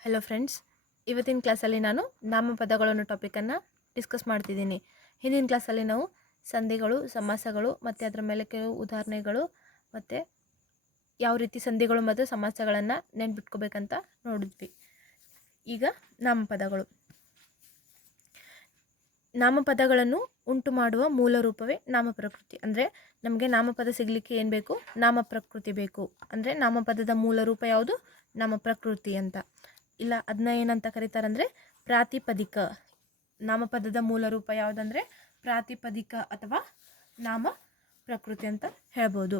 Hello friends, ಇವತ್ತಿನ ಕ್ಲಾಸಲ್ಲಿ ನಾನು ನಾಮಪದಗಳನ್ನು ಟಾಪಿಕನ್ನು ಡಿಸ್ಕಸ್ ಮಾಡ್ತಿದ್ದೀನಿ. ಹಿಂದಿನ ಕ್ಲಾಸಲ್ಲಿ ನಾವು ಸಂಧಿಗಳು, ಸಮಾಸಗಳು ಮತ್ತು ಅದರ ಮೇಲೆ ಕೆಲವು ಉದಾಹರಣೆಗಳು ಮತ್ತು ಯಾವ ರೀತಿ ಸಂಧಿಗಳು ಮತ್ತು ಸಮಾಸಗಳನ್ನು ನೆನ್ಪಿಟ್ಕೋಬೇಕಂತ ನೋಡಿದ್ವಿ. ಈಗ ನಾಮಪದಗಳು. ನಾಮಪದಗಳನ್ನು ಉಂಟು ಮಾಡುವ ಮೂಲ ರೂಪವೇ ನಾಮಪ್ರಕೃತಿ. ಅಂದರೆ ನಮಗೆ ನಾಮಪದ ಸಿಗಲಿಕ್ಕೆ ಏನು ಬೇಕು? ನಾಮಪ್ರಕೃತಿ ಬೇಕು. ಅಂದರೆ ನಾಮಪದದ ಮೂಲ ರೂಪ ಯಾವುದು? ನಾಮಪ್ರಕೃತಿ ಅಂತ. ಇಲ್ಲ ಅದನ್ನ ಏನಂತ ಕರೀತಾರಂದರೆ ಪ್ರಾತಿಪದಿಕ. ನಾಮಪದದ ಮೂಲ ರೂಪ ಯಾವುದಂದರೆ ಪ್ರಾತಿಪದಿಕ ಅಥವಾ ನಾಮ ಪ್ರಕೃತಿ ಅಂತ ಹೇಳ್ಬೋದು.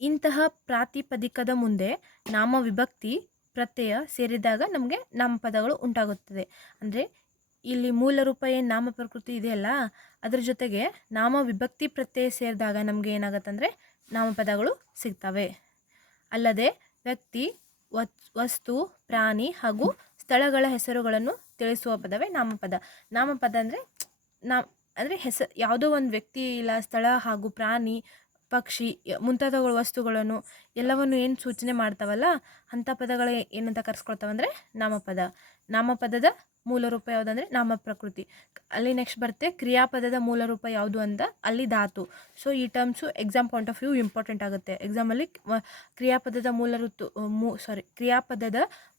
ಇಂತಹ ಪ್ರಾತಿಪದಿಕದ ಮುಂದೆ ನಾಮ ವಿಭಕ್ತಿ ಪ್ರತ್ಯಯ ಸೇರಿದಾಗ ನಮಗೆ ನಾಮಪದಗಳು ಉಂಟಾಗುತ್ತದೆ. ಅಂದರೆ ಇಲ್ಲಿ ಮೂಲ ರೂಪ ಏನು ನಾಮ ಪ್ರಕೃತಿ ಇದೆಯಲ್ಲ, ಅದ್ರ ಜೊತೆಗೆ ನಾಮ ವಿಭಕ್ತಿ ಪ್ರತ್ಯಯ ಸೇರಿದಾಗ ನಮಗೆ ಏನಾಗತ್ತಂದರೆ ನಾಮಪದಗಳು ಸಿಗ್ತವೆ. ಅಲ್ಲದೆ ವ್ಯಕ್ತಿ, ವಸ್ತು, ಪ್ರಾಣಿ ಹಾಗೂ ಸ್ಥಳಗಳ ಹೆಸರುಗಳನ್ನು ತಿಳಿಸುವ ಪದವೇ ನಾಮಪದ. ನಾಮಪದ ಅಂದರೆ ಹೆಸರು, ಯಾವುದೋ ಒಂದು ವ್ಯಕ್ತಿ ಇಲ್ಲ ಸ್ಥಳ ಹಾಗೂ ಪ್ರಾಣಿ, ಪಕ್ಷಿ ಮುಂತಾದ ವಸ್ತುಗಳನ್ನು ಎಲ್ಲವನ್ನು ಏನು ಸೂಚನೆ ಮಾಡ್ತಾವಲ್ಲ ಅಂಥ ಪದಗಳು ಏನಂತ ಕರೆಸ್ಕೊಳ್ತಾವಂದರೆ ನಾಮಪದ. ನಾಮಪದದ ಮೂಲ ರೂಪ ಯಾವುದಂದರೆ ನಾಮ ಪ್ರಕೃತಿ. ಅಲ್ಲಿ ನೆಕ್ಸ್ಟ್ ಬರುತ್ತೆ ಕ್ರಿಯಾಪದದ ಮೂಲ ರೂಪ ಯಾವುದು ಅಂತ, ಅಲ್ಲಿ ಧಾತು. ಸೊ ಈ terms exam point of view important ಆಗುತ್ತೆ. ಎಕ್ಸಾಮಲ್ಲಿ ಕ್ರಿಯಾಪದದ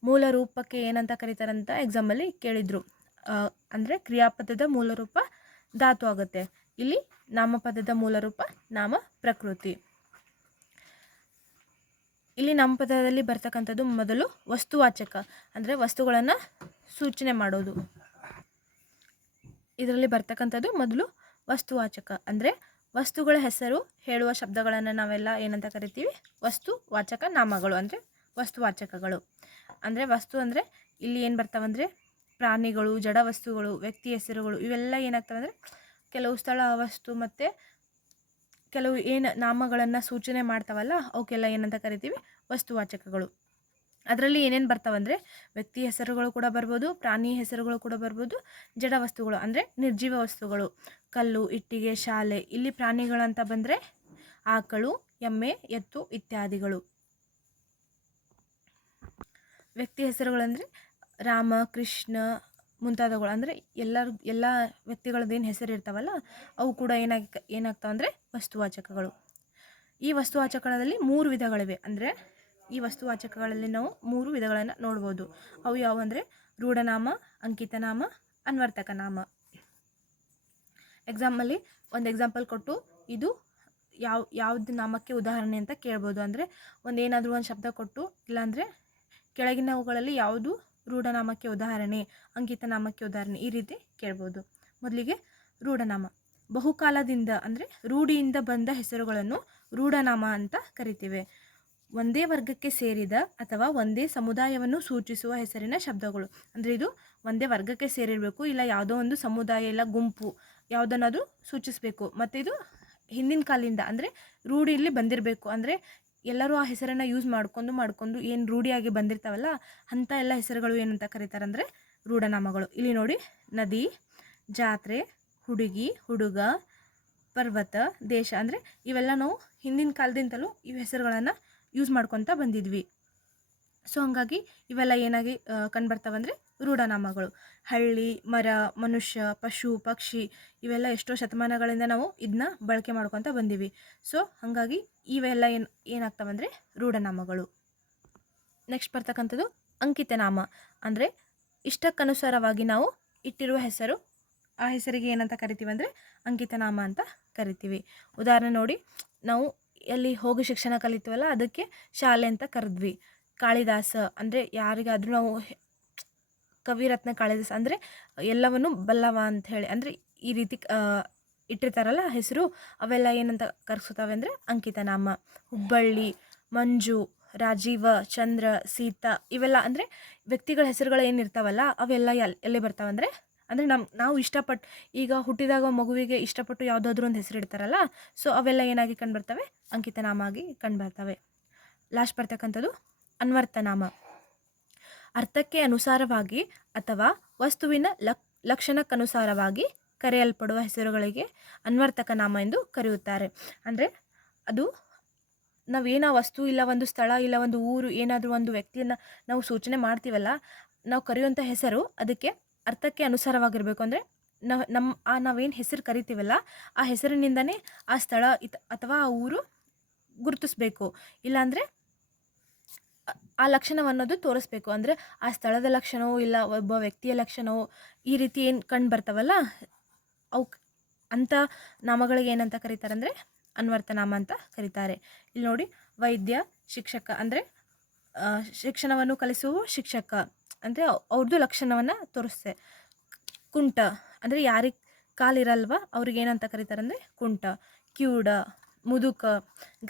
ಮೂಲ ರೂಪಕ್ಕೆ ಏನಂತ ಕರೀತಾರಂತ ಎಕ್ಸಾಮಲ್ಲಿ ಕೇಳಿದರು. ಅಂದರೆ ಕ್ರಿಯಾಪದದ ಮೂಲ ರೂಪ ಧಾತು ಆಗುತ್ತೆ. ಇಲ್ಲಿ ನಾಮಪದದ ಮೂಲ ರೂಪ ನಾಮ ಪ್ರಕೃತಿ. ಇಲ್ಲಿ ನಾಮಪದದಲ್ಲಿ ಬರ್ತಕ್ಕಂಥದ್ದು ಮೊದಲು ವಸ್ತುವಾಚಕ, ಅಂದರೆ ವಸ್ತುಗಳನ್ನು ಸೂಚನೆ ಮಾಡೋದು. ಇದರಲ್ಲಿ ಬರ್ತಕ್ಕಂಥದ್ದು ಮೊದಲು ವಸ್ತುವಾಚಕ, ಅಂದರೆ ವಸ್ತುಗಳ ಹೆಸರು ಹೇಳುವ ಶಬ್ದಗಳನ್ನು ನಾವೆಲ್ಲ ಏನಂತ ಕರಿತೀವಿ? ವಸ್ತುವಾಚಕ ನಾಮಗಳು, ಅಂದರೆ ವಸ್ತುವಾಚಕಗಳು. ಅಂದರೆ ವಸ್ತು ಅಂದರೆ ಇಲ್ಲಿ ಏನು ಬರ್ತಾವಂದರೆ ಪ್ರಾಣಿಗಳು, ಜಡ ವಸ್ತುಗಳು, ವ್ಯಕ್ತಿ ಹೆಸರುಗಳು ಇವೆಲ್ಲ ಏನಾಗ್ತವಂದರೆ ಕೆಲವು ಸ್ಥಳ, ವಸ್ತು ಮತ್ತು ಕೆಲವು ಏನು ನಾಮಗಳನ್ನು ಸೂಚನೆ ಮಾಡ್ತಾವಲ್ಲ ಅವಕ್ಕೆಲ್ಲ ಏನಂತ ಕರಿತೀವಿ? ವಸ್ತುವಾಚಕಗಳು. ಅದರಲ್ಲಿ ಏನೇನು ಬರ್ತಾವಂದರೆ ವ್ಯಕ್ತಿ ಹೆಸರುಗಳು ಕೂಡ ಬರ್ಬೋದು, ಪ್ರಾಣಿ ಹೆಸರುಗಳು ಕೂಡ ಬರ್ಬೋದು, ಜಡ ವಸ್ತುಗಳು ಅಂದರೆ ನಿರ್ಜೀವ ವಸ್ತುಗಳು, ಕಲ್ಲು, ಇಟ್ಟಿಗೆ, ಶಾಲೆ. ಇಲ್ಲಿ ಪ್ರಾಣಿಗಳಂತ ಬಂದರೆ ಆಕಳು, ಎಮ್ಮೆ, ಎತ್ತು ಇತ್ಯಾದಿಗಳು. ವ್ಯಕ್ತಿ ಹೆಸರುಗಳಂದರೆ ರಾಮ, ಕೃಷ್ಣ ಮುಂತಾದವುಗಳು. ಅಂದರೆ ಎಲ್ಲ ವ್ಯಕ್ತಿಗಳದ್ದೇನು ಹೆಸರು ಇರ್ತಾವಲ್ಲ ಅವು ಕೂಡ ಏನಾಗ್ತಾವಂದರೆ ವಸ್ತುವಾಚಕಗಳು. ಈ ವಸ್ತುವಾಚಕಗಳಲ್ಲಿ 3 ವಿಧಗಳಿವೆ. ಅಂದರೆ ಈ ವಸ್ತುವಾಚಕಗಳಲ್ಲಿ ನಾವು 3 ವಿಧಗಳನ್ನು ನೋಡ್ಬೋದು. ಅವು ಯಾವುವಂದರೆ ರೂಢನಾಮ, ಅಂಕಿತನಾಮ, ಅನ್ವರ್ತಕ ನಾಮ. ಎಕ್ಸಾಮಲ್ಲಿ ಒಂದು ಎಕ್ಸಾಂಪಲ್ ಕೊಟ್ಟು ಇದು ಯಾವ್ದು ನಾಮಕ್ಕೆ ಉದಾಹರಣೆ ಅಂತ ಕೇಳ್ಬೋದು. ಅಂದರೆ ಏನಾದರೂ ಒಂದು ಶಬ್ದ ಕೊಟ್ಟು, ಇಲ್ಲಾಂದರೆ ಕೆಳಗಿನವುಗಳಲ್ಲಿ ಯಾವುದು ರೂಢನಾಮಕ್ಕೆ ಉದಾಹರಣೆ, ಅಂಕಿತನಾಮಕ್ಕೆ ಉದಾಹರಣೆ, ಈ ರೀತಿ ಕೇಳ್ಬೋದು. ಮೊದಲಿಗೆ ರೂಢನಾಮ. ಬಹುಕಾಲದಿಂದ ಅಂದರೆ ರೂಢಿಯಿಂದ ಬಂದ ಹೆಸರುಗಳನ್ನು ರೂಢನಾಮ ಅಂತ ಕರಿತೀವಿ. ಒಂದೇ ವರ್ಗಕ್ಕೆ ಸೇರಿದ ಅಥವಾ ಒಂದೇ ಸಮುದಾಯವನ್ನು ಸೂಚಿಸುವ ಹೆಸರಿನ ಶಬ್ದಗಳು. ಅಂದರೆ ಇದು ಒಂದೇ ವರ್ಗಕ್ಕೆ ಸೇರಿರಬೇಕು, ಇಲ್ಲ ಯಾವುದೋ ಒಂದು ಸಮುದಾಯ ಇಲ್ಲ ಗುಂಪು ಯಾವುದನ್ನಾದರೂ ಸೂಚಿಸಬೇಕು. ಮತ್ತು ಇದು ಹಿಂದಿನ ಕಾಲದಿಂದ ಅಂದರೆ ರೂಢಿಯಲ್ಲಿ ಬಂದಿರಬೇಕು. ಅಂದರೆ ಎಲ್ಲರೂ ಆ ಹೆಸರನ್ನು ಯೂಸ್ ಮಾಡ್ಕೊಂಡು ಏನು ರೂಢಿಯಾಗಿ ಬಂದಿರ್ತಾವಲ್ಲ ಅಂಥ ಎಲ್ಲ ಹೆಸರುಗಳು ಏನಂತ ಕರೀತಾರಂದರೆ ರೂಢನಾಮಗಳು. ಇಲ್ಲಿ ನೋಡಿ, ನದಿ, ಜಾತ್ರೆ, ಹುಡುಗಿ, ಹುಡುಗ, ಪರ್ವತ, ದೇಶ. ಅಂದರೆ ಇವೆಲ್ಲ ನಾವು ಹಿಂದಿನ ಕಾಲದಿಂದಲೂ ಈ ಹೆಸರುಗಳನ್ನು ಯೂಸ್ ಮಾಡ್ಕೊತ ಬಂದಿದ್ವಿ. ಸೊ ಹಾಗಾಗಿ ಇವೆಲ್ಲ ಏನಾಗಿ ಕಂಡುಬರ್ತಾವಂದರೆ ರೂಢನಾಮಗಳು. ಹಳ್ಳಿ, ಮರ, ಮನುಷ್ಯ, ಪಶು, ಪಕ್ಷಿ ಇವೆಲ್ಲ ಎಷ್ಟೋ ಶತಮಾನಗಳಿಂದ ನಾವು ಇದನ್ನ ಬಳಕೆ ಮಾಡ್ಕೊತ ಬಂದೀವಿ. ಸೊ ಹಾಗಾಗಿ ಇವೆಲ್ಲ ಏನಾಗ್ತಾವಂದರೆ ರೂಢನಾಮಗಳು. ನೆಕ್ಸ್ಟ್ ಬರ್ತಕ್ಕಂಥದ್ದು ಅಂಕಿತನಾಮ. ಅಂದರೆ ಇಷ್ಟಕ್ಕನುಸಾರವಾಗಿ ನಾವು ಇಟ್ಟಿರುವ ಹೆಸರು, ಆ ಹೆಸರಿಗೆ ಏನಂತ ಕರಿತೀವಿ ಅಂದರೆ ಅಂಕಿತನಾಮ ಅಂತ ಕರಿತೀವಿ. ಉದಾಹರಣೆ ನೋಡಿ, ನಾವು ಎಲ್ಲಿ ಹೋಗಿ ಶಿಕ್ಷಣ ಕಲಿತೀವಲ್ಲ ಅದಕ್ಕೆ ಶಾಲೆ ಅಂತ ಕರೆದ್ವಿ. ಕಾಳಿದಾಸ ಅಂದರೆ ಯಾರಿಗಾದರೂ ನಾವು ಕವಿರತ್ನ ಕಾಳಿದಾಸ ಅಂದರೆ ಎಲ್ಲವನ್ನು ಬಲ್ಲವ ಅಂತ ಹೇಳಿ, ಅಂದರೆ ಈ ರೀತಿ ಇಟ್ಟಿರ್ತಾರಲ್ಲ ಹೆಸರು, ಅವೆಲ್ಲ ಏನಂತ ಕರೆಸ್ತಾವೆ ಅಂದರೆ ಅಂಕಿತನಾಮ. ಹುಬ್ಬಳ್ಳಿ, ಮಂಜು, ರಾಜೀವ, ಚಂದ್ರ, ಸೀತಾ ಇವೆಲ್ಲ ಅಂದರೆ ವ್ಯಕ್ತಿಗಳ ಹೆಸರುಗಳು ಏನಿರ್ತಾವಲ್ಲ ಅವೆಲ್ಲ ಎಲ್ಲಿ ಬರ್ತಾವಂದರೆ ಅಂದರೆ ನಾವು ಇಷ್ಟಪಟ್ಟು, ಈಗ ಹುಟ್ಟಿದಾಗ ಮಗುವಿಗೆ ಇಷ್ಟಪಟ್ಟು ಯಾವುದಾದ್ರೂ ಒಂದು ಹೆಸರು ಇಡ್ತಾರಲ್ಲ, ಸೊ ಅವೆಲ್ಲ ಏನಾಗಿ ಕಂಡುಬರ್ತವೆ? ಅಂಕಿತನಾಮ ಆಗಿ ಕಂಡುಬರ್ತವೆ. ಲಾಸ್ಟ್ ಬರ್ತಕ್ಕಂಥದ್ದು ಅನ್ವರ್ತನಾಮ. ಅರ್ಥಕ್ಕೆ ಅನುಸಾರವಾಗಿ ಅಥವಾ ವಸ್ತುವಿನ ಲಕ್ಷಣಕ್ಕನುಸಾರವಾಗಿ ಕರೆಯಲ್ಪಡುವ ಹೆಸರುಗಳಿಗೆ ಅನ್ವರ್ತಕ ನಾಮ ಎಂದು ಕರೆಯುತ್ತಾರೆ. ಅಂದರೆ ಅದು ನಾವೇನೋ ವಸ್ತು ಇಲ್ಲ ಒಂದು ಸ್ಥಳ ಇಲ್ಲ ಒಂದು ಊರು ಏನಾದರೂ ಒಂದು ವ್ಯಕ್ತಿಯನ್ನು ನಾವು ಸೂಚನೆ ಮಾಡ್ತೀವಲ್ಲ, ನಾವು ಕರೆಯುವಂಥ ಹೆಸರು ಅದಕ್ಕೆ ಅರ್ಥಕ್ಕೆ ಅನುಸಾರವಾಗಿರಬೇಕು. ಅಂದರೆ ನಾವೇನು ಹೆಸರು ಕರಿತೀವಲ್ಲ ಆ ಹೆಸರಿನಿಂದನೇ ಆ ಸ್ಥಳ ಅಥವಾ ಆ ಊರು ಗುರುತಿಸ್ಬೇಕು. ಇಲ್ಲಾಂದರೆ ಆ ಲಕ್ಷಣವನ್ನೋದು ತೋರಿಸ್ಬೇಕು. ಅಂದರೆ ಆ ಸ್ಥಳದ ಲಕ್ಷಣವೋ ಇಲ್ಲ ಒಬ್ಬ ವ್ಯಕ್ತಿಯ ಲಕ್ಷಣವೋ ಈ ರೀತಿ ಏನು ಕಂಡು ಬರ್ತಾವಲ್ಲ ಅವು ಅಂಥ ನಾಮಗಳಿಗೆ ಏನಂತ ಕರೀತಾರೆ ಅಂದರೆ ಅನ್ವರ್ಥನಾಮ ಅಂತ ಕರೀತಾರೆ. ಇಲ್ಲಿ ನೋಡಿ, ವೈದ್ಯ, ಶಿಕ್ಷಕ ಅಂದರೆ ಶಿಕ್ಷಣವನ್ನು ಕಲಿಸುವ ಶಿಕ್ಷಕ ಅಂದರೆ ಅವ್ರದ್ದು ಲಕ್ಷಣವನ್ನು ತೋರಿಸ್ತೆ. ಕುಂಟ ಅಂದರೆ ಯಾರಿಗೆ ಕಾಲಿರಲ್ವ ಅವ್ರಿಗೆ ಏನಂತ ಕರೀತಾರೆ ಅಂದರೆ ಕುಂಟ. ಕಿವುಡ, ಮುದುಕ,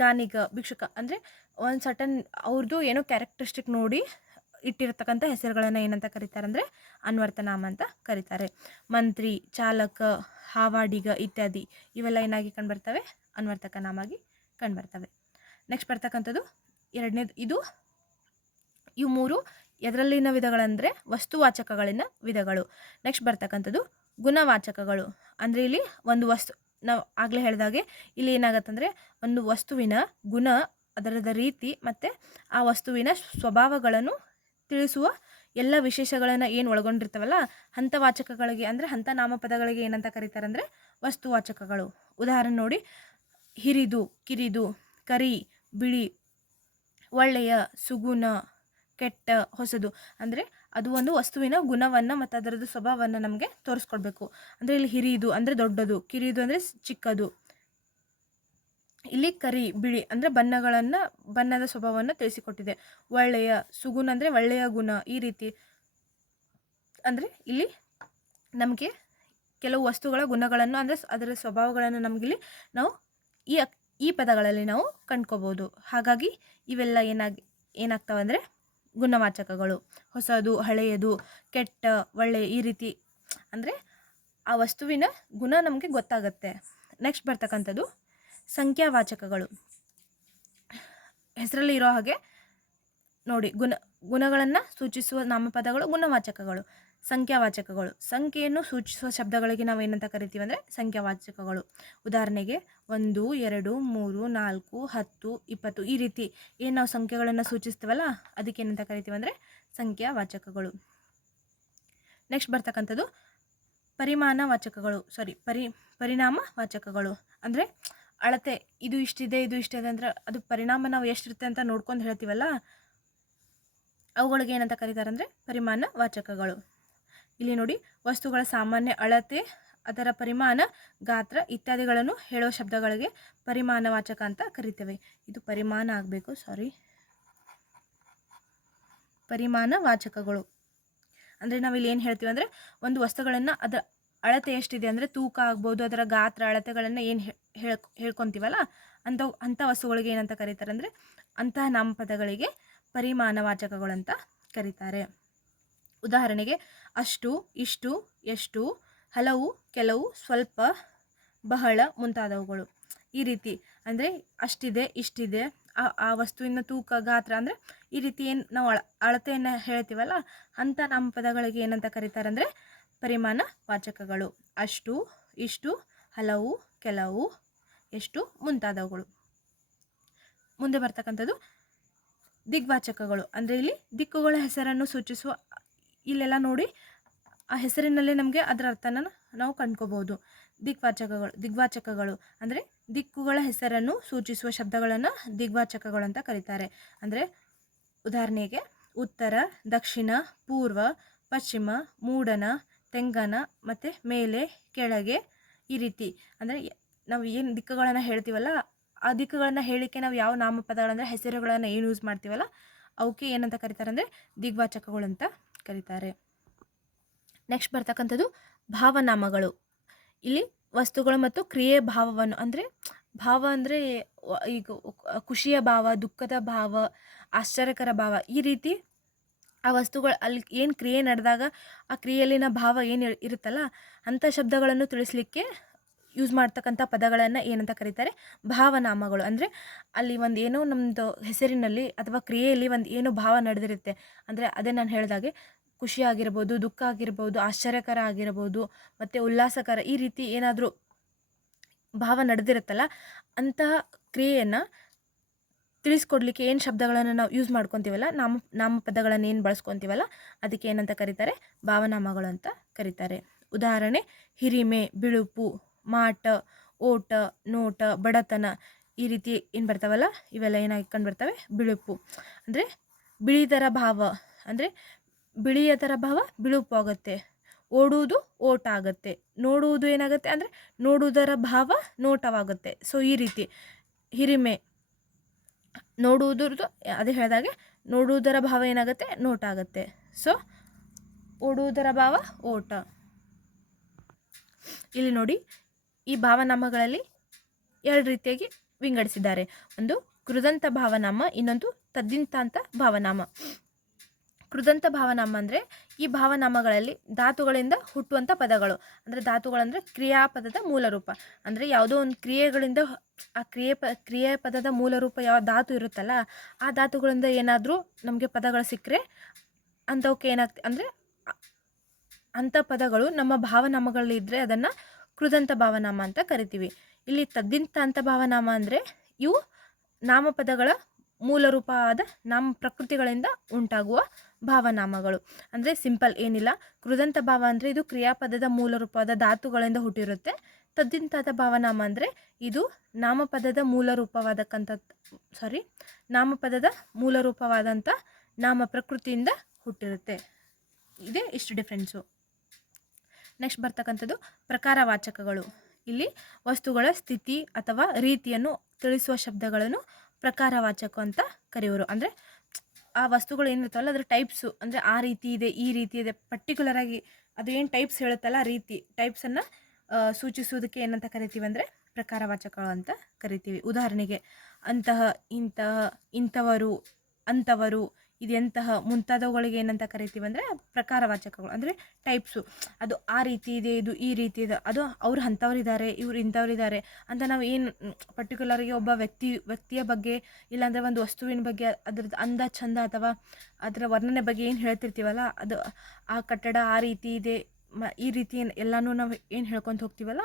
ಗಾನಿಗ, ಭಿಕ್ಷುಕ ಅಂದರೆ ಒಂದು ಸಟನ್ ಅವ್ರದ್ದು ಏನೋ ಕ್ಯಾರೆಕ್ಟರಿಸ್ಟಿಕ್ ನೋಡಿ ಇಟ್ಟಿರ್ತಕ್ಕಂಥ ಹೆಸರುಗಳನ್ನು ಏನಂತ ಕರೀತಾರೆ ಅಂದರೆ ಅನ್ವರ್ಥನಾಮ ಅಂತ ಕರೀತಾರೆ. ಮಂತ್ರಿ, ಚಾಲಕ, ಹಾವಾಡಿಗ ಇತ್ಯಾದಿ ಇವೆಲ್ಲ ಏನಾಗಿ ಕಂಡುಬರ್ತವೆ? ಅನ್ವರ್ಥಕ ನಾಮಾಗಿ ಕಂಡುಬರ್ತವೆ. ನೆಕ್ಸ್ಟ್ ಬರ್ತಕ್ಕಂಥದ್ದು ಎರಡನೇದು. ಇವು ಮೂರು ಎದರಲ್ಲಿನ ವಿಧಗಳಂದರೆ ವಸ್ತುವಾಚಕಗಳಿನ ವಿಧಗಳು. ನೆಕ್ಸ್ಟ್ ಬರ್ತಕ್ಕಂಥದ್ದು ಗುಣವಾಚಕಗಳು. ಅಂದರೆ ಇಲ್ಲಿ ಒಂದು ವಸ್ತು, ನಾವು ಆಗಲೇ ಹೇಳಿದಾಗೆ ಇಲ್ಲಿ ಏನಾಗತ್ತಂದರೆ ಒಂದು ವಸ್ತುವಿನ ಗುಣ, ಅದರದ ರೀತಿ ಮತ್ತು ಆ ವಸ್ತುವಿನ ಸ್ವಭಾವಗಳನ್ನು ತಿಳಿಸುವ ಎಲ್ಲ ವಿಶೇಷಗಳನ್ನು ಏನು ಒಳಗೊಂಡಿರ್ತಾವಲ್ಲ ಅಂಥ ವಾಚಕಗಳಿಗೆ ಅಂದರೆ ಅಂಥ ನಾಮಪದಗಳಿಗೆ ಏನಂತ ಕರೀತಾರೆ ಅಂದರೆ ವಸ್ತುವಾಚಕಗಳು. ಉದಾಹರಣೆ ನೋಡಿ, ಹಿರಿದು, ಕಿರಿದು, ಕರಿ, ಬಿಳಿ, ಒಳ್ಳೆಯ, ಸುಗುಣ, ಕೆಟ್ಟ, ಹೊಸದು. ಅಂದರೆ ಅದು ಒಂದು ವಸ್ತುವಿನ ಗುಣವನ್ನು ಮತ್ತು ಅದರದ್ದು ಸ್ವಭಾವವನ್ನು ನಮಗೆ ತೋರಿಸ್ಕೊಡ್ಬೇಕು. ಅಂದರೆ ಇಲ್ಲಿ ಹಿರಿದು ಅಂದರೆ ದೊಡ್ಡದು, ಕಿರಿದು ಅಂದರೆ ಚಿಕ್ಕದು, ಇಲ್ಲಿ ಕರಿ, ಬಿಳಿ ಅಂದರೆ ಬಣ್ಣದ ಸ್ವಭಾವವನ್ನು ತಿಳಿಸಿಕೊಟ್ಟಿದೆ. ಒಳ್ಳೆಯ, ಸುಗುಣ ಅಂದರೆ ಒಳ್ಳೆಯ ಗುಣ. ಈ ರೀತಿ ಅಂದರೆ ಇಲ್ಲಿ ನಮಗೆ ಕೆಲವು ವಸ್ತುಗಳ ಗುಣಗಳನ್ನು ಅಂದರೆ ಅದರ ಸ್ವಭಾವಗಳನ್ನು ನಮಗಿಲ್ಲಿ ನಾವು ಈ ಪದಗಳಲ್ಲಿ ನಾವು ಕಂಡ್ಕೋಬೋದು. ಹಾಗಾಗಿ ಇವೆಲ್ಲ ಏನಾಗ್ತವೆ ಅಂದರೆ ಗುಣವಾಚಕಗಳು. ಹೊಸದು, ಹಳೆಯದು, ಕೆಟ್ಟ, ಒಳ್ಳೆಯ ಈ ರೀತಿ ಅಂದರೆ ಆ ವಸ್ತುವಿನ ಗುಣ ನಮಗೆ ಗೊತ್ತಾಗತ್ತೆ. ನೆಕ್ಸ್ಟ್ ಬರ್ತಕ್ಕಂಥದ್ದು ಸಂಖ್ಯಾವಾಚಕಗಳು. ಹೆಸರಲ್ಲಿ ಇರೋ ಹಾಗೆ ನೋಡಿ, ಗುಣಗಳನ್ನು ಸೂಚಿಸುವ ನಾಮಪದಗಳು ಗುಣವಾಚಕಗಳು. ಸಂಖ್ಯಾವಾಚಕಗಳು, ಸಂಖ್ಯೆಯನ್ನು ಸೂಚಿಸುವ ಶಬ್ದಗಳಿಗೆ ನಾವು ಏನಂತ ಕರಿತೀವಿ ಅಂದರೆ ಸಂಖ್ಯಾವಾಚಕಗಳು. ಉದಾಹರಣೆಗೆ 1, 2, 3, 4, 10, 20 ಈ ರೀತಿ ಏನು ನಾವು ಸಂಖ್ಯೆಗಳನ್ನು ಸೂಚಿಸ್ತೀವಲ್ಲ ಅದಕ್ಕೆ ಏನಂತ ಕರಿತೀವಿ ಅಂದರೆ ಸಂಖ್ಯಾವಾಚಕಗಳು. ನೆಕ್ಸ್ಟ್ ಬರ್ತಕ್ಕಂಥದ್ದು ಪರಿಣಾಮವಾಚಕಗಳು. ಅಂದರೆ ಅಳತೆ, ಇದು ಇಷ್ಟಿದೆ ಇದು ಇಷ್ಟಿದೆ ಅಂದರೆ ಅದು ಪರಿಣಾಮ ನಾವು ಎಷ್ಟಿರುತ್ತೆ ಅಂತ ನೋಡ್ಕೊಂಡು ಹೇಳ್ತೀವಲ್ಲ ಅವುಗಳಿಗೆ ಏನಂತ ಕರೀತಾರೆ ಅಂದರೆ ಪರಿಮಾಣವಾಚಕಗಳು. ಇಲ್ಲಿ ನೋಡಿ, ವಸ್ತುಗಳ ಸಾಮಾನ್ಯ ಅಳತೆ, ಅದರ ಪರಿಮಾಣ, ಗಾತ್ರ ಇತ್ಯಾದಿಗಳನ್ನು ಹೇಳುವ ಶಬ್ದಗಳಿಗೆ ಪರಿಮಾಣವಾಚಕ ಅಂತ ಕರಿತೇವೆ. ಇದು ಪರಿಮಾಣ ಆಗಬೇಕು, ಪರಿಮಾಣವಾಚಕಗಳು. ಅಂದರೆ ನಾವಿಲ್ಲಿ ಏನು ಹೇಳ್ತೀವಿ ಅಂದರೆ ಒಂದು ವಸ್ತುಗಳನ್ನು ಅದರ ಅಳತೆ ಎಷ್ಟಿದೆ ಅಂದರೆ ತೂಕ ಆಗ್ಬೋದು, ಅದರ ಗಾತ್ರ ಅಳತೆಗಳನ್ನು ಏನು ಹೇಳ್ಕೊತೀವಲ್ಲ ಅಂಥ ವಸ್ತುಗಳಿಗೆ ಏನಂತ ಕರೀತಾರೆ ಅಂದರೆ ಅಂತಹ ನಾಮಪದಗಳಿಗೆ ಪರಿಮಾಣವಾಚಕಗಳಂತ ಕರೀತಾರೆ. ಉದಾಹರಣೆಗೆ ಅಷ್ಟು, ಇಷ್ಟು, ಎಷ್ಟು, ಹಲವು, ಕೆಲವು, ಸ್ವಲ್ಪ, ಬಹಳ ಮುಂತಾದವುಗಳು. ಈ ರೀತಿ ಅಂದರೆ ಅಷ್ಟಿದೆ, ಇಷ್ಟಿದೆ, ಆ ವಸ್ತುವಿನ ತೂಕ, ಗಾತ್ರ ಅಂದರೆ ಈ ರೀತಿ ಏನು ನಾವು ಅಳತೆಯನ್ನು ಹೇಳ್ತೀವಲ್ಲ ಅಂಥ ನಾಮಪದಗಳಿಗೆ ಏನಂತ ಕರೀತಾರೆ ಅಂದರೆ ಪರಿಮಾಣವಾಚಕಗಳು. ಅಷ್ಟು, ಇಷ್ಟು, ಹಲವು, ಕೆಲವು, ಎಷ್ಟು, ಮುಂತಾದವುಗಳು. ಮುಂದೆ ಬರ್ತಕ್ಕಂಥದ್ದು ದಿಗ್ವಾಚಕಗಳು. ಅಂದರೆ ಇಲ್ಲಿ ದಿಕ್ಕುಗಳ ಹೆಸರನ್ನು ಸೂಚಿಸುವ, ಇಲ್ಲೆಲ್ಲ ನೋಡಿ ಆ ಹೆಸರಿನಲ್ಲೇ ನಮಗೆ ಅದರ ಅರ್ಥನ ನಾವು ಕಂಡ್ಕೋಬಹುದು. ದಿಗ್ವಾಚಕಗಳು ಅಂದರೆ ದಿಕ್ಕುಗಳ ಹೆಸರನ್ನು ಸೂಚಿಸುವ ಶಬ್ದಗಳನ್ನು ದಿಗ್ವಾಚಕಗಳು ಅಂತ ಕರೀತಾರೆ. ಅಂದರೆ ಉದಾಹರಣೆಗೆ ಉತ್ತರ, ದಕ್ಷಿಣ, ಪೂರ್ವ, ಪಶ್ಚಿಮ, ಮೂಡಣ, ತೆಂಗನ ಮತ್ತು ಮೇಲೆ, ಕೆಳಗೆ ಈ ರೀತಿ. ಅಂದರೆ ನಾವು ಏನು ದಿಕ್ಕುಗಳನ್ನು ಹೇಳ್ತೀವಲ್ಲ ಆ ದಿಕ್ಕುಗಳನ್ನು ಹೇಳಲಿಕ್ಕೆ ನಾವು ಯಾವ ನಾಮಪದಗಳಂದರೆ ಹೆಸರುಗಳನ್ನು ಏನು ಯೂಸ್ ಮಾಡ್ತೀವಲ್ಲ ಅವಕ್ಕೆ ಏನಂತ ಕರೀತಾರೆ ಅಂದರೆ ದಿಗ್ವಾಚಕಗಳು ಅಂತ ಕರೀತಾರೆ. ನೆಕ್ಸ್ಟ್ ಬರ್ತಕ್ಕಂಥದ್ದು ಭಾವನಾಮಗಳು. ಇಲ್ಲಿ ವಸ್ತುಗಳು ಮತ್ತು ಕ್ರಿಯೆ ಭಾವವನ್ನು, ಅಂದರೆ ಭಾವ ಅಂದರೆ ಈಗ ಖುಷಿಯ ಭಾವ, ದುಃಖದ ಭಾವ, ಆಶ್ಚರ್ಯಕರ ಭಾವ ಈ ರೀತಿ ಆ ವಸ್ತುಗಳು ಅಲ್ಲಿ ಏನು ಕ್ರಿಯೆ ನಡೆದಾಗ ಆ ಕ್ರಿಯೆಯಲ್ಲಿನ ಭಾವ ಏನು ಇರುತ್ತಲ್ಲ ಅಂಥ ಶಬ್ದಗಳನ್ನು ತಿಳಿಸ್ಲಿಕ್ಕೆ ಯೂಸ್ ಮಾಡ್ತಕ್ಕಂಥ ಪದಗಳನ್ನು ಏನಂತ ಕರೀತಾರೆ ಭಾವನಾಮಗಳು. ಅಂದರೆ ಅಲ್ಲಿ ಒಂದು ಏನೋ ನಮ್ಮದು ಹೆಸರಿನಲ್ಲಿ ಅಥವಾ ಕ್ರಿಯೆಯಲ್ಲಿ ಒಂದು ಏನೋ ಭಾವ ನಡೆದಿರುತ್ತೆ. ಅಂದರೆ ಅದೇ ನಾನು ಹೇಳಿದಾಗೆ ಖುಷಿ ಆಗಿರ್ಬೋದು, ದುಃಖ ಆಗಿರ್ಬೋದು, ಆಶ್ಚರ್ಯಕರ ಆಗಿರ್ಬೋದು ಮತ್ತು ಉಲ್ಲಾಸಕರ ಈ ರೀತಿ ಏನಾದರೂ ಭಾವ ನಡೆದಿರುತ್ತಲ್ಲ ಅಂತಹ ಕ್ರಿಯೆಯನ್ನು ತಿಳಿಸ್ಕೊಡ್ಲಿಕ್ಕೆ ಏನು ಶಬ್ದಗಳನ್ನು ನಾವು ಯೂಸ್ ಮಾಡ್ಕೊತೀವಲ್ಲ, ನಾಮಪದಗಳನ್ನು ಏನು ಬಳಸ್ಕೊತೀವಲ್ಲ ಅದಕ್ಕೆ ಏನಂತ ಕರೀತಾರೆ, ಭಾವನಾಮಗಳು ಅಂತ ಕರೀತಾರೆ. ಉದಾಹರಣೆ, ಹಿರಿಮೆ, ಬಿಳುಪು, ಮಾಟ, ಓಟ, ನೋಟ, ಬಡತನ, ಈ ರೀತಿ ಏನು ಬರ್ತಾವಲ್ಲ ಇವೆಲ್ಲ ಏನಾಗಿ ಕಂಡು ಬರ್ತವೆ, ಬಿಳುಪು. ಅಂದರೆ ಬಿಳಿದರ ಭಾವ, ಅಂದರೆ ಬಿಳಿಯ ಥರ ಭಾವ ಬಿಳುಪು ಆಗುತ್ತೆ. ಓಡುವುದು ಓಟ ಆಗುತ್ತೆ. ನೋಡುವುದು ಏನಾಗುತ್ತೆ ಅಂದರೆ ನೋಡುವುದರ ಭಾವ ನೋಟವಾಗುತ್ತೆ. ಸೊ ಈ ರೀತಿ ಹಿರಿಮೆ ನೋಡುವುದ್ರದ್ದು ಅದೇ ಹೇಳಿದಾಗೆ ನೋಡುವುದರ ಭಾವ ಏನಾಗುತ್ತೆ, ನೋಟ ಆಗುತ್ತೆ. ಸೊ ಓಡುವುದರ ಭಾವ ಓಟ. ಇಲ್ಲಿ ನೋಡಿ, ಈ ಭಾವನಾಮಗಳಲ್ಲಿ 2 ರೀತಿಯಾಗಿ ವಿಂಗಡಿಸಿದ್ದಾರೆ. ಒಂದು ಕೃದಂತ ಭಾವನಾಮ, ಇನ್ನೊಂದು ತದ್ದಿಂತಾಂತ ಭಾವನಾಮ. ಕೃದಂತ ಭಾವನಾಮ ಅಂದರೆ ಈ ಭಾವನಾಮಗಳಲ್ಲಿ ಧಾತುಗಳಿಂದ ಹುಟ್ಟುವಂಥ ಪದಗಳು. ಅಂದರೆ ಧಾತುಗಳಂದರೆ ಕ್ರಿಯಾಪದದ ಮೂಲ ರೂಪ. ಅಂದರೆ ಯಾವುದೋ ಒಂದು ಕ್ರಿಯೆಗಳಿಂದ ಆ ಕ್ರಿಯೆ ಪದದ ಮೂಲ ರೂಪ ಯಾವ ಧಾತು ಇರುತ್ತಲ್ಲ, ಆ ಧಾತುಗಳಿಂದ ಏನಾದರೂ ನಮಗೆ ಪದಗಳು ಸಿಕ್ಕರೆ ಅಂಥವಕ್ಕೆ ಏನಾಗ್ತದೆ ಅಂದರೆ ಅಂಥ ಪದಗಳು ನಮ್ಮ ಭಾವನಾಮಗಳಲ್ಲಿದ್ದರೆ ಅದನ್ನು ಕೃದಂತ ಭಾವನಾಮ ಅಂತ ಕರಿತೀವಿ. ಇಲ್ಲಿ ತದ್ದಿಂತಾಂತ ಭಾವನಾಮ ಅಂದರೆ ಇವು ನಾಮಪದಗಳ ಮೂಲ ರೂಪವಾದ ನಾಮ ಪ್ರಕೃತಿಗಳಿಂದ ಉಂಟಾಗುವ ಭಾವನಾಮಗಳು. ಅಂದರೆ ಸಿಂಪಲ್ ಏನಿಲ್ಲ, ಕೃದಂತ ಭಾವ ಅಂದರೆ ಇದು ಕ್ರಿಯಾಪದದ ಮೂಲ ರೂಪವಾದ ಧಾತುಗಳಿಂದ ಹುಟ್ಟಿರುತ್ತೆ. ತದ್ದಿಂತಾಂತ ಭಾವನಾಮ ಅಂದರೆ ಇದು ನಾಮಪದದ ಮೂಲ ರೂಪವಾದಂಥ ನಾಮ ಪ್ರಕೃತಿಯಿಂದ ಹುಟ್ಟಿರುತ್ತೆ. ಇದೇ ಇಷ್ಟು ಡಿಫ್ರೆನ್ಸು. ನೆಕ್ಸ್ಟ್ ಬರ್ತಕ್ಕಂಥದ್ದು ಪ್ರಕಾರವಾಚಕಗಳು. ಇಲ್ಲಿ ವಸ್ತುಗಳ ಸ್ಥಿತಿ ಅಥವಾ ರೀತಿಯನ್ನು ತಿಳಿಸುವ ಶಬ್ದಗಳನ್ನು ಪ್ರಕಾರವಾಚಕ ಅಂತ ಕರೆಯೋರು. ಅಂದರೆ ಆ ವಸ್ತುಗಳು ಏನಿರ್ತಾವಲ್ಲ ಅದರ ಟೈಪ್ಸು, ಅಂದರೆ ಆ ರೀತಿ ಇದೆ, ಈ ರೀತಿ ಇದೆ, ಪರ್ಟಿಕ್ಯುಲರಾಗಿ ಅದು ಏನು ಟೈಪ್ಸ್ ಹೇಳುತ್ತಲ್ಲ ಆ ರೀತಿ ಟೈಪ್ಸನ್ನು ಸೂಚಿಸುವುದಕ್ಕೆ ಏನಂತ ಕರಿತೀವಿ ಅಂದರೆ ಪ್ರಕಾರವಾಚಕಗಳು ಅಂತ ಕರಿತೀವಿ. ಉದಾಹರಣೆಗೆ ಅಂತಹ, ಇಂತಹ, ಇಂಥವರು, ಅಂಥವರು, ಇದೆಂತಹ ಮುಂತಾದವುಗಳಿಗೆ ಏನಂತ ಕರಿತೀವಿ ಅಂದರೆ ಪ್ರಕಾರವಾಚಕಗಳು. ಅಂದರೆ ಟೈಪ್ಸು, ಅದು ಆ ರೀತಿ ಇದೆ, ಇದು ಈ ರೀತಿ ಇದೆ, ಅದು ಅವ್ರು ಅಂಥವ್ರಿದ್ದಾರೆ, ಇವ್ರು ಇಂಥವ್ರಿದ್ದಾರೆ ಅಂತ ನಾವು ಏನು ಪರ್ಟಿಕ್ಯುಲರಾಗಿ ಒಬ್ಬ ವ್ಯಕ್ತಿಯ ಬಗ್ಗೆ ಇಲ್ಲಾಂದರೆ ಒಂದು ವಸ್ತುವಿನ ಬಗ್ಗೆ ಅದ್ರದ್ದು ಅಂದ ಚಂದ ಅಥವಾ ಅದರ ವರ್ಣನೆ ಬಗ್ಗೆ ಏನು ಹೇಳ್ತಿರ್ತೀವಲ್ಲ, ಅದು ಆ ಕಟ್ಟಡ ಆ ರೀತಿ ಇದೆ, ಈ ರೀತಿ ಎಲ್ಲನೂ ನಾವು ಏನು ಹೇಳ್ಕೊತ ಹೋಗ್ತೀವಲ್ಲ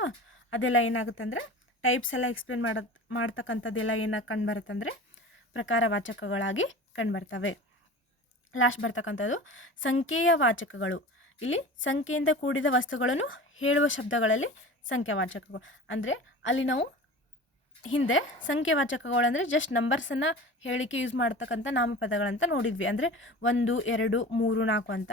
ಅದೆಲ್ಲ ಏನಾಗುತ್ತೆ ಅಂದರೆ ಟೈಪ್ಸ್ ಎಲ್ಲ ಎಕ್ಸ್ಪ್ಲೇನ್ ಮಾಡ್ತಕ್ಕಂಥದ್ದೆಲ್ಲ ಏನಾಗಿ ಕಂಡುಬರುತ್ತಂದರೆ ಪ್ರಕಾರವಾಚಕಗಳಾಗಿ ಕಂಡುಬರ್ತವೆ. ಲಾಸ್ಟ್ ಬರ್ತಕ್ಕಂಥದ್ದು ಸಂಖ್ಯೆಯ ವಾಚಕಗಳು. ಇಲ್ಲಿ ಸಂಖ್ಯೆಯಿಂದ ಕೂಡಿದ ವಸ್ತುಗಳನ್ನು ಹೇಳುವ ಶಬ್ದಗಳಲ್ಲಿ ಸಂಖ್ಯಾವಾಚಕಗಳು. ಅಂದರೆ ಅಲ್ಲಿ ನಾವು ಹಿಂದೆ ಸಂಖ್ಯಾವಾಚಕಗಳು ಅಂದರೆ ಜಸ್ಟ್ ನಂಬರ್ಸನ್ನು ಹೇಳಿಕೆ ಯೂಸ್ ಮಾಡ್ತಕ್ಕಂಥ ನಾಮಪದಗಳಂತ ನೋಡಿದ್ವಿ. ಅಂದರೆ 1, 2, 3, 4 ಅಂತ.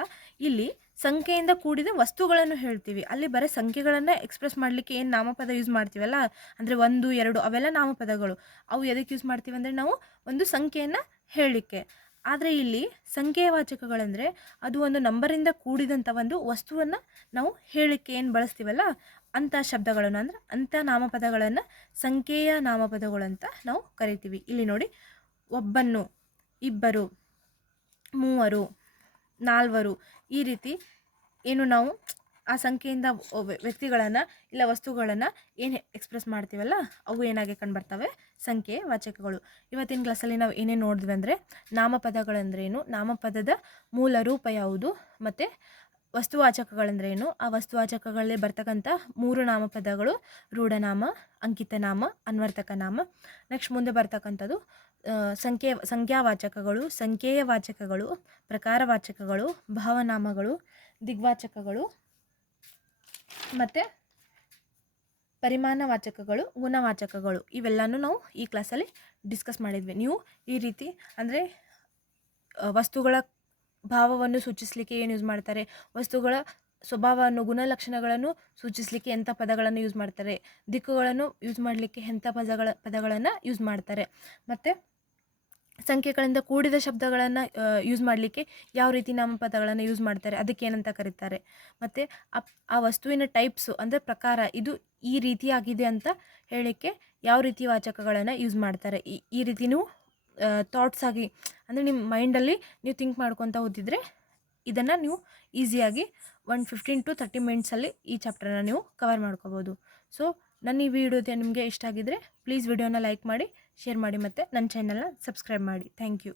ಇಲ್ಲಿ ಸಂಖ್ಯೆಯಿಂದ ಕೂಡಿದ ವಸ್ತುಗಳನ್ನು ಹೇಳ್ತೀವಿ. ಅಲ್ಲಿ ಬರೀ ಸಂಖ್ಯೆಗಳನ್ನು ಎಕ್ಸ್ಪ್ರೆಸ್ ಮಾಡಲಿಕ್ಕೆ ಏನು ನಾಮಪದ ಯೂಸ್ ಮಾಡ್ತೀವಲ್ಲ, ಅಂದರೆ 1, 2 ಅವೆಲ್ಲ ನಾಮಪದಗಳು. ಅವು ಎದಕ್ಕೆ ಯೂಸ್ ಮಾಡ್ತೀವಿ ಅಂದರೆ ನಾವು ಒಂದು ಸಂಖ್ಯೆಯನ್ನು ಹೇಳಲಿಕ್ಕೆ. ಆದರೆ ಇಲ್ಲಿ ಸಂಖ್ಯೆಯ ವಾಚಕಗಳಂದರೆ ಅದು ಒಂದು ನಂಬರಿಂದ ಕೂಡಿದಂಥ ಒಂದು ವಸ್ತುವನ್ನು ನಾವು ಹೇಳಲಿಕ್ಕೆ ಏನು ಬಳಸ್ತೀವಲ್ಲ ಅಂಥ ಶಬ್ದಗಳನ್ನು, ಅಂದರೆ ಅಂಥ ನಾಮಪದಗಳನ್ನು ಸಂಖ್ಯೆಯ ನಾಮಪದಗಳು ಅಂತ ನಾವು ಕರಿತೀವಿ. ಇಲ್ಲಿ ನೋಡಿ, ಒಬ್ಬನ್ನು, ಇಬ್ಬರು, ಮೂವರು, ನಾಲ್ವರು, ಈ ರೀತಿ ಏನು ನಾವು ಆ ಸಂಖ್ಯೆಯಿಂದ ವ್ಯಕ್ತಿಗಳನ್ನು ಇಲ್ಲ ವಸ್ತುಗಳನ್ನು ಏನು ಎಕ್ಸ್ಪ್ರೆಸ್ ಮಾಡ್ತೀವಲ್ಲ ಅವು ಏನಾಗಿ ಕಂಡುಬರ್ತವೆ, ಸಂಖ್ಯೆ ವಾಚಕಗಳು. ಇವತ್ತಿನ ಕ್ಲಾಸಲ್ಲಿ ನಾವು ಏನೇನು ನೋಡಿದ್ವಿ ಅಂದರೆ ನಾಮಪದಗಳಂದ್ರೇನು, ನಾಮಪದದ ಮೂಲ ರೂಪ ಯಾವುದು, ಮತ್ತು ವಸ್ತುವಾಚಕಗಳಂದ್ರೇನು, ಆ ವಸ್ತುವಾಚಕಗಳಲ್ಲಿ ಬರ್ತಕ್ಕಂಥ 3 ನಾಮಪದಗಳು ರೂಢನಾಮ, ಅಂಕಿತನಾಮ, ಅನ್ವರ್ತಕ ನಾಮ. ನೆಕ್ಸ್ಟ್ ಮುಂದೆ ಬರ್ತಕ್ಕಂಥದ್ದು ಸಂಖ್ಯಾವಾಚಕಗಳು, ಸಂಖ್ಯೆಯ ವಾಚಕಗಳು, ಪ್ರಕಾರವಾಚಕಗಳು, ಭಾವನಾಮಗಳು, ದಿಗ್ವಾಚಕಗಳು ಮತ್ತು ಪರಿಮಾಣವಾಚಕಗಳು, ಗುಣವಾಚಕಗಳು. ಇವೆಲ್ಲನೂ ನಾವು ಈ ಕ್ಲಾಸಲ್ಲಿ ಡಿಸ್ಕಸ್ ಮಾಡಿದ್ವಿ. ನೀವು ಈ ರೀತಿ ಅಂದರೆ ವಸ್ತುಗಳ ಭಾವವನ್ನು ಸೂಚಿಸಲಿಕ್ಕೆ ಏನು ಯೂಸ್ ಮಾಡ್ತಾರೆ, ವಸ್ತುಗಳ ಸ್ವಭಾವವನ್ನು ಗುಣಲಕ್ಷಣಗಳನ್ನು ಸೂಚಿಸಲಿಕ್ಕೆ ಎಂಥ ಪದಗಳನ್ನು ಯೂಸ್ ಮಾಡ್ತಾರೆ, ದಿಕ್ಕುಗಳನ್ನು ಯೂಸ್ ಮಾಡಲಿಕ್ಕೆ ಎಂಥ ಪದಗಳನ್ನು ಯೂಸ್ ಮಾಡ್ತಾರೆ, ಮತ್ತು ಸಂಖ್ಯೆಗಳಿಂದ ಕೂಡಿದ ಶಬ್ದಗಳನ್ನು ಯೂಸ್ ಮಾಡಲಿಕ್ಕೆ ಯಾವ ರೀತಿ ನಾಮಪದಗಳನ್ನು ಯೂಸ್ ಮಾಡ್ತಾರೆ, ಅದಕ್ಕೆ ಏನಂತ ಕರೀತಾರೆ, ಮತ್ತು ಆ ವಸ್ತುವಿನ ಟೈಪ್ಸು ಅಂದರೆ ಪ್ರಕಾರ ಇದು ಈ ರೀತಿಯಾಗಿದೆ ಅಂತ ಹೇಳಲಿಕ್ಕೆ ಯಾವ ರೀತಿ ವಾಚಕಗಳನ್ನು ಯೂಸ್ ಮಾಡ್ತಾರೆ. ಈ ರೀತಿ ನೀವು ಥಾಟ್ಸ್ ಆಗಿ ಅಂದರೆ ನಿಮ್ಮ ಮೈಂಡಲ್ಲಿ ನೀವು ಥಿಂಕ್ ಮಾಡ್ಕೊತ ಓದಿದರೆ ಇದನ್ನು ನೀವು ಈಸಿಯಾಗಿ 15 to 30 ಮಿನಿಟ್ಸಲ್ಲಿ ಈ ಚಾಪ್ಟರ್ನ ನೀವು ಕವರ್ ಮಾಡ್ಕೋಬೋದು. ಸೊ ನನ್ನ ಈ ವಿಡಿಯೋ ನಿಮಗೆ ಇಷ್ಟ ಆಗಿದ್ದರೆ ಪ್ಲೀಸ್ ವಿಡಿಯೋನ ಲೈಕ್ ಮಾಡಿ, ಶೇರ್ ಮಾಡಿ, ಮತ್ತು ನನ್ನ ಚಾನಲ್ನ ಸಬ್ಸ್ಕ್ರೈಬ್ ಮಾಡಿ. Thank you.